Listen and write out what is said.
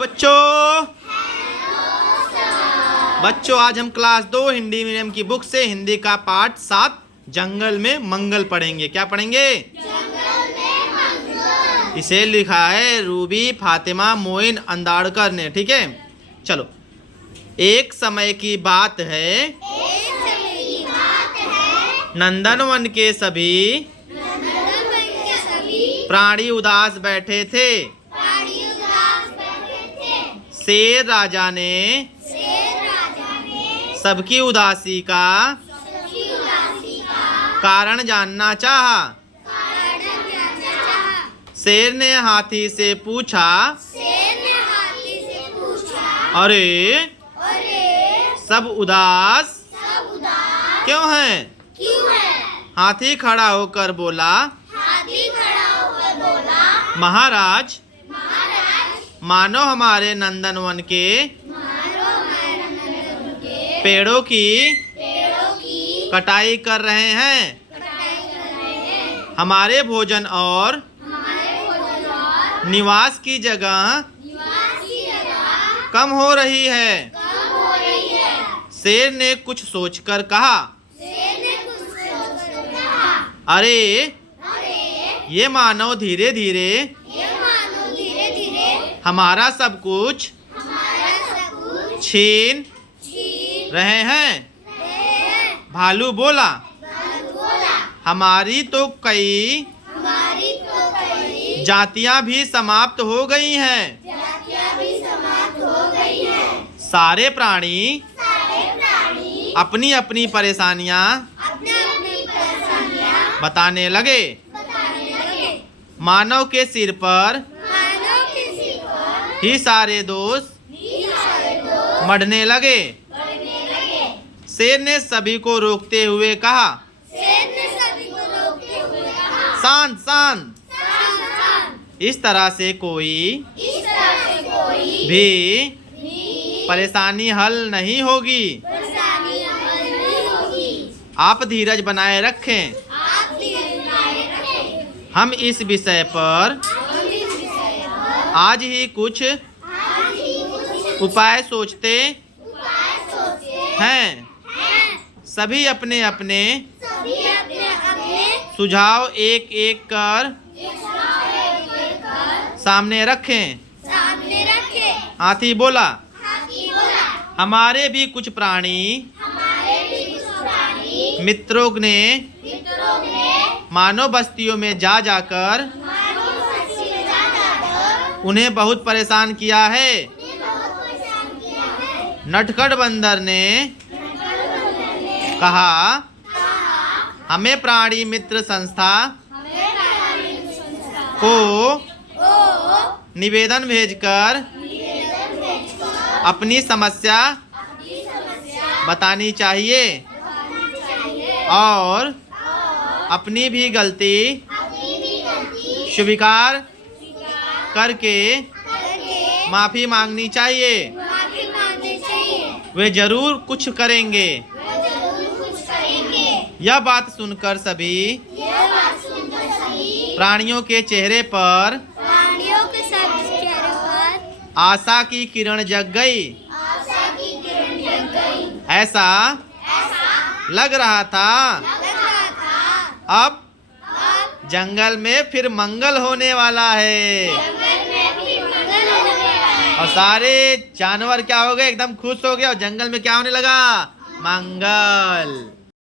बच्चों आज हम क्लास 2 हिंदी मीडियम की बुक से हिंदी का पाठ 7 जंगल में मंगल पढ़ेंगे। क्या पढ़ेंगे? जंगल में मंगल। इसे लिखा है रूबी फातिमा मोइन अंदाड़कर ने। ठीक है, चलो। एक समय की बात है, नंदनवन के सभी प्राणी उदास बैठे थे। शेर राजा ने सबकी उदासी का कारण जानना चाहा। शेर ने हाथी से पूछा, अरे सब उदास क्यों हैं? हाथी खड़ा होकर बोला, महाराज, मानो हमारे नंदनवन के पेड़ों की कटाई कर रहे हैं। हमारे भोजन और निवास की जगह कम हो रही है। शेर ने कुछ सोचकर कहा, अरे ये मानव धीरे धीरे हमारा सब कुछ छीन रहे हैं। भालू बोला, हमारी तो कई जातियां भी समाप्त हो गई हैं। सारे प्राणी अपनी अपनी परेशानियां बताने लगे। मानव के सिर पर ही सारे दोष मढ़ने लगे। शेर ने सभी को रोकते हुए कहा, शांत शांत। इस तरह से कोई भी परेशानी हल नहीं होगी। आप धीरज बनाए रखें। हम इस विषय पर आज ही कुछ उपाय सोचते हैं। सभी अपने अपने सुझाव एक एक कर सामने रखें। हाथी बोला, हमारे भी कुछ प्राणी मित्रों ने मानव बस्तियों में जा जाकर उन्हें बहुत परेशान किया है। नटखट बंदर ने कहा, हमें प्राणी मित्र संस्था को निवेदन भेजकर अपनी समस्या बतानी चाहिए और अपनी भी गलती स्वीकार करके माफी मांगनी चाहिए। वे जरूर कुछ करेंगे। यह बात सुनकर सभी प्राणियों के चेहरे पर आशा की किरण जग गई। ऐसा लग रहा था अब जंगल में फिर मंगल होने वाला है। और सारे जानवर क्या हो गए? एकदम खुश हो गए और जंगल में क्या होने लगा? मंगल।